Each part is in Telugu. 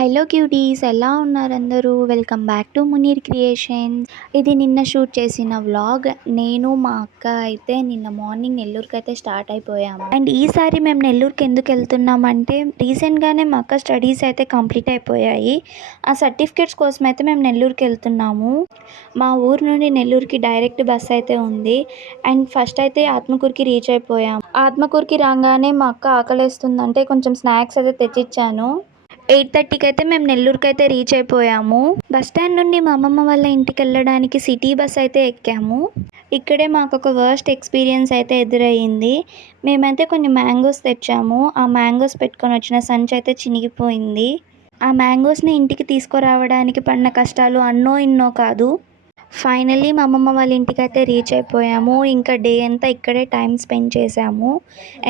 హలో క్యూటీస్, ఎలా ఉన్నారు అందరూ? Welcome back to Munir creations. ఇది నిన్న షూట్ చేసిన వ్లాగ్. నేను మా అక్క అయితే నిన్న మార్నింగ్ నెల్లూరుకి అయితే స్టార్ట్ అయిపోయాము. అండ్ ఈసారి మేము నెల్లూరుకి ఎందుకు వెళ్తున్నామంటే రీసెంట్గానే మా అక్క స్టడీస్ అయితే కంప్లీట్ అయిపోయాయి. ఆ సర్టిఫికేట్స్ కోసం అయితే మేము నెల్లూరుకి వెళ్తున్నాము. మా ఊరు నుండి నెల్లూరుకి డైరెక్ట్ బస్ అయితే ఉంది. అండ్ ఫస్ట్ అయితే ఆత్మకూరుకి రీచ్ అయిపోయాము. ఆత్మకూరుకి రాగానే మా అక్క ఆకలేస్తుందంటే కొంచెం స్నాక్స్ అయితే తెచ్చిచ్చాను. 8:30కి అయితే మేము నెల్లూరుకి అయితే రీచ్ అయిపోయాము. బస్ స్టాండ్ నుండి మా అమ్మమ్మ వాళ్ళ ఇంటికి వెళ్ళడానికి సిటీ బస్ అయితే ఎక్కాము. ఇక్కడే మాకు ఒక వర్స్ట్ ఎక్స్పీరియన్స్ అయితే ఎదురయ్యింది. మేమైతే కొన్ని మ్యాంగోస్ తెచ్చాము. ఆ మ్యాంగోస్ పెట్టుకొని వచ్చిన సంచి అయితే చినిగిపోయింది. ఆ మ్యాంగోస్ని ఇంటికి తీసుకురావడానికి పడిన కష్టాలు అన్నో ఇన్నో కాదు. ఫైనల్లీ మా అమ్మమ్మ వాళ్ళ ఇంటికి అయితే రీచ్ అయిపోయాము. ఇంకా డే అంతా ఇక్కడే టైం స్పెండ్ చేసాము.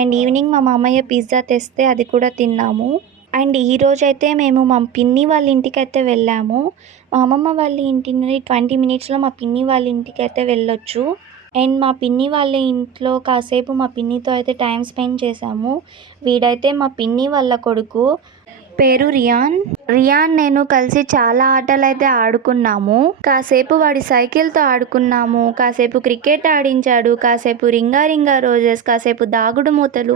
అండ్ ఈవినింగ్ మా మామయ్య పిజ్జా తెస్తే అది కూడా తిన్నాము. అండ్ ఈరోజైతే మేము మా పిన్ని వాళ్ళ ఇంటికి అయితే వెళ్ళాము. మా అమ్మమ్మ వాళ్ళ ఇంటి నుండి 20 మినిట్స్లో మా పిన్ని వాళ్ళ ఇంటికి అయితే వెళ్ళొచ్చు. అండ్ మా పిన్ని వాళ్ళ ఇంట్లో కాసేపు మా పిన్నితో అయితే టైం స్పెండ్ చేసాము. వీడైతే మా పిన్ని వాళ్ళ కొడుకు, పేరు రియాన్. నేను కలిసి చాలా ఆటలు అయితే ఆడుకున్నాము. కాసేపు వాడి సైకిల్తో ఆడుకున్నాము, కాసేపు క్రికెట్ ఆడించాడు, కాసేపు రింగా రింగా రోజెస్, కాసేపు దాగుడు మూతలు,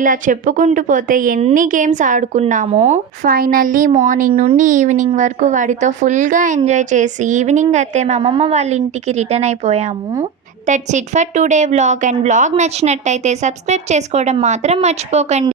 ఇలా చెప్పుకుంటూ పోతే ఎన్ని గేమ్స్ ఆడుకున్నామో. ఫైనల్లీ మార్నింగ్ నుండి ఈవినింగ్ వరకు వాడితో ఫుల్గా ఎంజాయ్ చేసి ఈవినింగ్ అయితే మా అమ్మమ్మ వాళ్ళ ఇంటికి రిటర్న్ అయిపోయాము. That's it for today vlog. And vlog నచ్చినట్టయితే సబ్స్క్రైబ్ చేసుకోవడం మాత్రం మర్చిపోకండి.